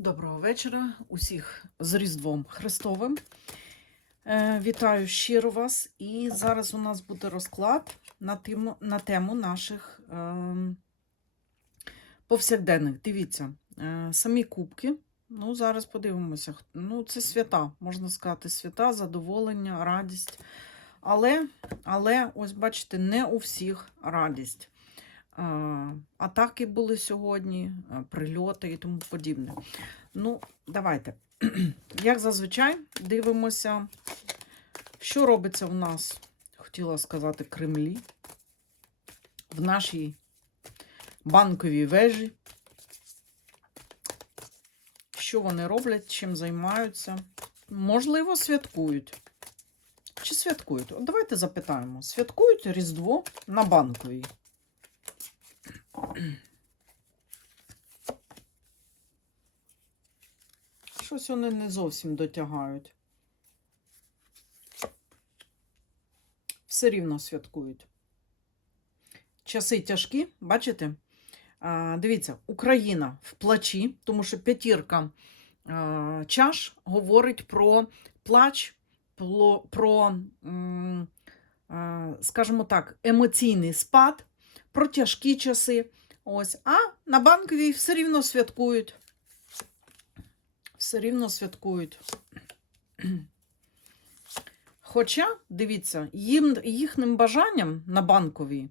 Доброго вечора, усіх з Різдвом Христовим. Е, вітаю щиро вас. І зараз у нас буде розклад на тему, на тему наших е, повсякденних. Дивіться, е, самі кубки. Ну, зараз подивимося. Ну, це свята, можна сказати, свята, задоволення, радість. Але, але ось бачите, не у всіх радість. Е, Атаки були сьогодні, е, прильоти і тому подібне. Ну, давайте. Як зазвичай, дивимося, що робиться в нас, хотіла сказати, Кремлі, в нашій банковій вежі. Що вони роблять, чим займаються? Можливо, святкують. Чи святкують? Давайте запитаємо: святкують Різдво на банковій? Щось вони не зовсім дотягають. Все рівно святкують. Часи тяжкі, бачите? А, дивіться, Україна в плачі, тому що п'ятірка а, чаш говорить про плач, про, про скажімо так, емоційний спад, про тяжкі часи. Ось, а на банковій все рівно святкують все рівно святкують. Хоча, дивіться, їм, їхнім бажанням на банковій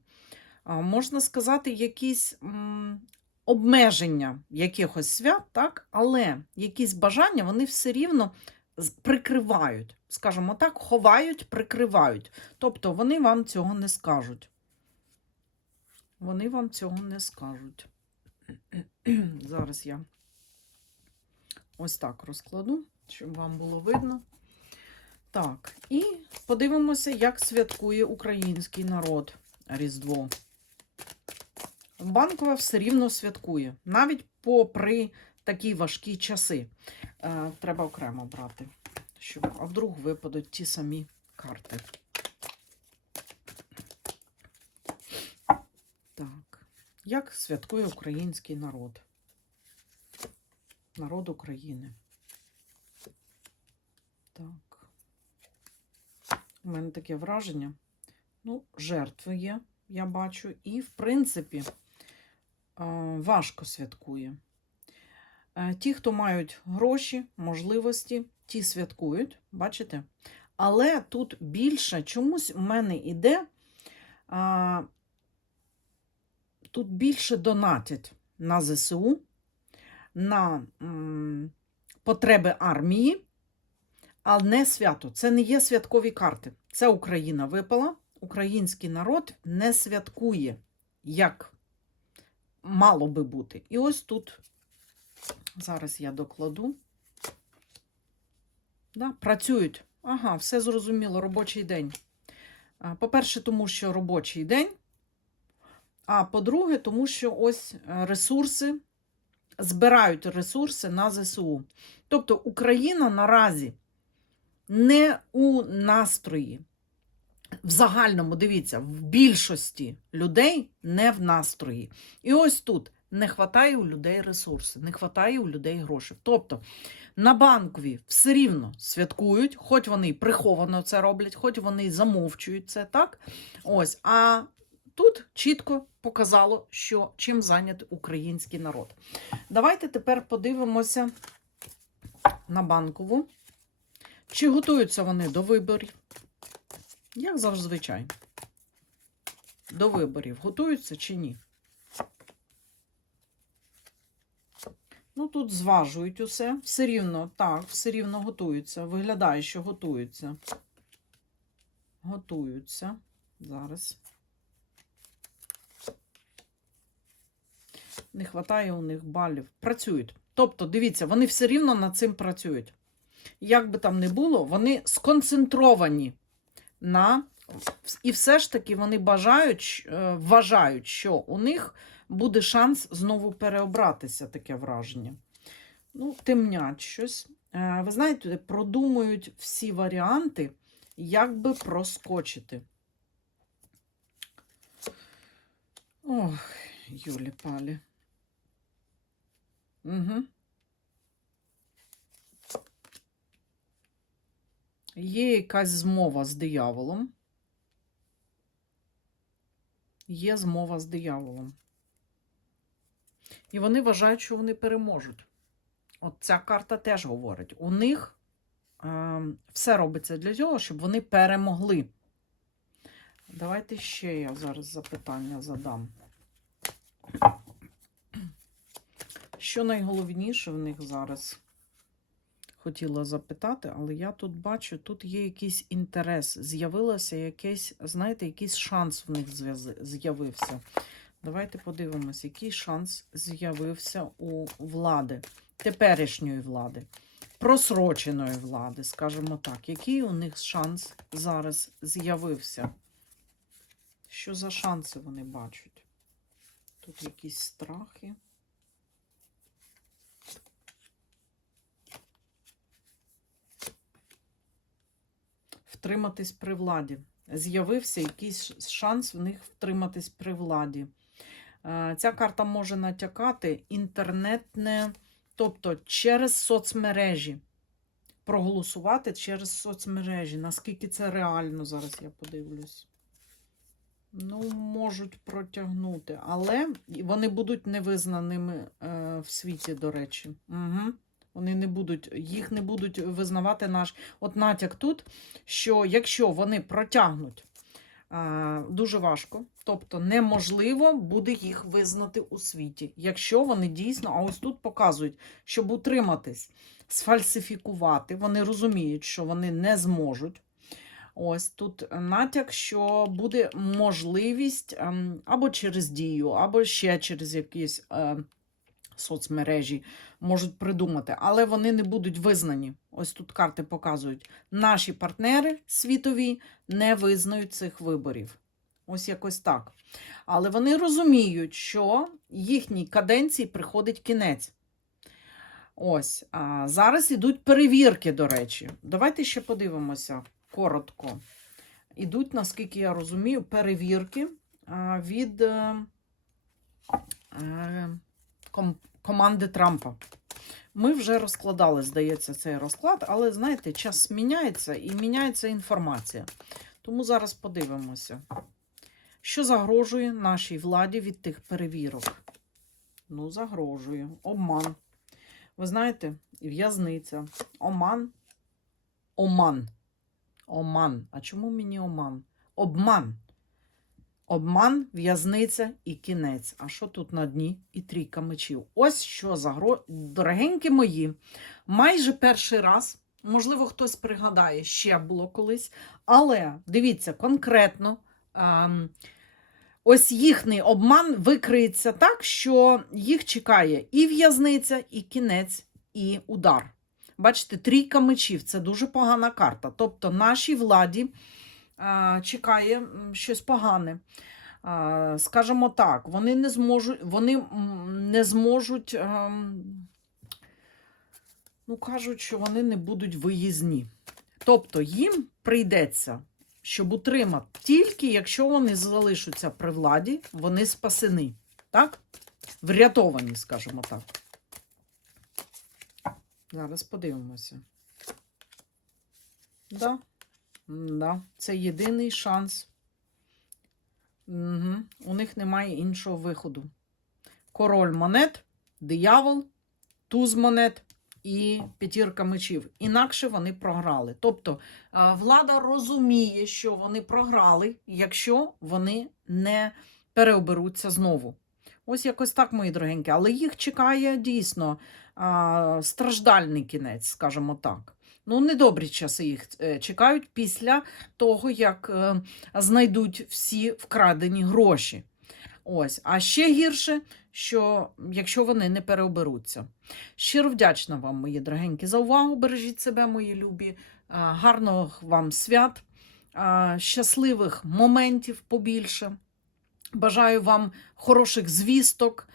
можна сказати, якісь обмеження якихось свят, так? але якісь бажання вони все рівно прикривають, скажімо так, ховають, прикривають. Тобто вони вам цього не скажуть. Вони вам цього не скажуть. Зараз я ось так розкладу, щоб вам було видно. Так, і подивимося, як святкує український народ Різдво. Банкова все рівно святкує, навіть попри такі важкі часи. Е, треба окремо брати, щоб, а вдруг випадуть ті самі карти. Так, як святкує український народ? Народ України. Так. У мене таке враження. Ну, жертви є, я бачу. І, в принципі, е, важко святкує. Е, Ті, хто мають гроші, можливості, ті святкують, бачите? Але тут більше чомусь у мене іде, а, тут більше донатять на ЗСУ, на м, потреби армії, а не свято. Це не є святкові карти. Це Україна випала. Український народ не святкує, як мало би бути. І ось тут, зараз я докладу. Да, працюють. Ага, все зрозуміло, робочий день. По-перше, тому що робочий день. А по-друге, тому що ось е, ресурси, збирають ресурси на ЗСУ. Тобто Україна наразі не у настрої. В загальному, дивіться, в більшості людей не в настрої. І ось тут не вистачає у людей ресурсів, не вистачає у людей грошей. Тобто на банкові все рівно святкують, хоч вони приховано це роблять, хоч вони замовчують це, так? Ось, а чітко показало, що чим зайнятий український народ. Давайте тепер подивимося на банкову. Чи готуються вони до виборів? Як зазвичай. До виборів готуються чи ні? Ну, тут зважують усе. Все рівно, так, все рівно готуються. Виглядає, що готуються. Готуються. Зараз. Не вистачає у них балів. Працюють. Тобто, дивіться, вони все рівно над цим працюють. Як би там не було, вони сконцентровані на. І все ж таки вони бажають, е, вважають, що у них буде шанс знову переобратися, таке враження. Ну, темнять щось. Е, Ви знаєте, продумують всі варіанти, як би проскочити. Ох, Юлі Палі. Угу. Є якась змова з дияволом. Є змова з дияволом. І вони вважають, що вони переможуть. От ця карта теж говорить. У них е, все робиться для цього, щоб вони перемогли. Давайте ще я зараз запитання задам. Що найголовніше в них зараз? Хотіла запитати, але я тут бачу, тут є якийсь інтерес. З'явилося якийсь, знаєте, якийсь шанс в них з'явився. Давайте подивимось, який шанс з'явився у влади, теперішньої влади, просроченої влади, скажімо так. Який у них шанс зараз з'явився? Що за шанси вони бачать? Тут якісь страхи. Втриматись при владі. З'явився якийсь шанс в них втриматись при владі. Е, Ця карта може натякати інтернетне, тобто через соцмережі. Проголосувати через соцмережі. Наскільки це реально, зараз я подивлюсь. Ну, можуть протягнути, але вони будуть невизнаними е, в світі, до речі. Угу. Вони не будуть, їх не будуть визнавати наш. От натяк тут, що якщо вони протягнуть е, дуже важко, тобто неможливо буде їх визнати у світі. Якщо вони дійсно, а ось тут показують, щоб утриматись, сфальсифікувати, вони розуміють, що вони не зможуть. Ось тут натяк, що буде можливість ем, або через дію, або ще через якісь е, соцмережі можуть придумати, але вони не будуть визнані. Ось тут карти показують. Наші партнери світові не визнають цих виборів. Ось якось так. Але вони розуміють, що їхній каденції приходить кінець. Ось. А зараз ідуть перевірки, до речі. Давайте ще подивимося коротко. Ідуть, наскільки я розумію, перевірки від е, е, ком- команди Трампа. Ми вже розкладали, здається, цей розклад, але знаєте, час міняється і міняється інформація. Тому зараз подивимося, що загрожує нашій владі від тих перевірок. Ну, загрожує. Обман. Ви знаєте, в'язниця. Оман. Оман. Оман. А чому мені оман? Обман. Обман, в'язниця і кінець. А що тут на дні? І трійка мечів. Ось що загро... Дорогенькі мої, майже перший раз, можливо, хтось пригадає, ще було колись. Але дивіться, конкретно. ем, Ось їхній обман викриється так, що їх чекає і в'язниця, і кінець, і удар. Бачите, трійка мечів це дуже погана карта. Тобто нашій владі чекає щось погане. А, скажімо так, вони не зможуть, вони не зможуть, ем, ну кажуть, що вони не будуть виїзні. Тобто їм прийдеться, щоб утримати, тільки якщо вони залишаться при владі, вони спасені. Так? Врятовані, скажімо так. Зараз подивимося. Да. Да. Це єдиний шанс. Угу. У них немає іншого виходу. Король монет, диявол, туз монет і п'ятірка мечів. Інакше вони програли. Тобто влада розуміє, що вони програли, якщо вони не переоберуться знову. Ось якось так, мої дорогенькі. Але їх чекає дійсно страждальний кінець, скажімо так. Ну, недобрі часи їх е, чекають після того, як е, знайдуть всі вкрадені гроші. Ось, а ще гірше, що якщо вони не переоберуться. Щиро вдячна вам, мої дорогенькі, за увагу. Бережіть себе, мої любі. А, Гарного вам свят, щасливих моментів побільше. Бажаю вам хороших звісток,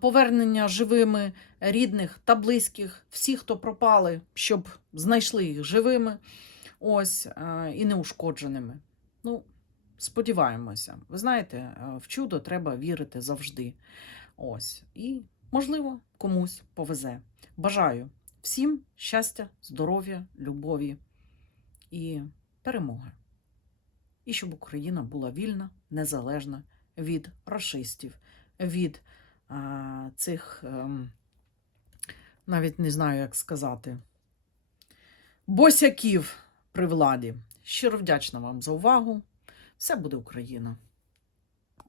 повернення живими рідних та близьких, всіх, хто пропали, щоб знайшли їх живими ось, і неушкодженими. Ну, сподіваємося. Ви знаєте, е, в чудо треба вірити завжди. Ось. І, можливо, комусь повезе. Бажаю всім щастя, здоров'я, любові і перемоги. І щоб Україна була вільна, незалежна від расистів, від а, цих, ем, навіть не знаю, як сказати, босяків при владі. Щиро вдячна вам за увагу. Все буде Україна!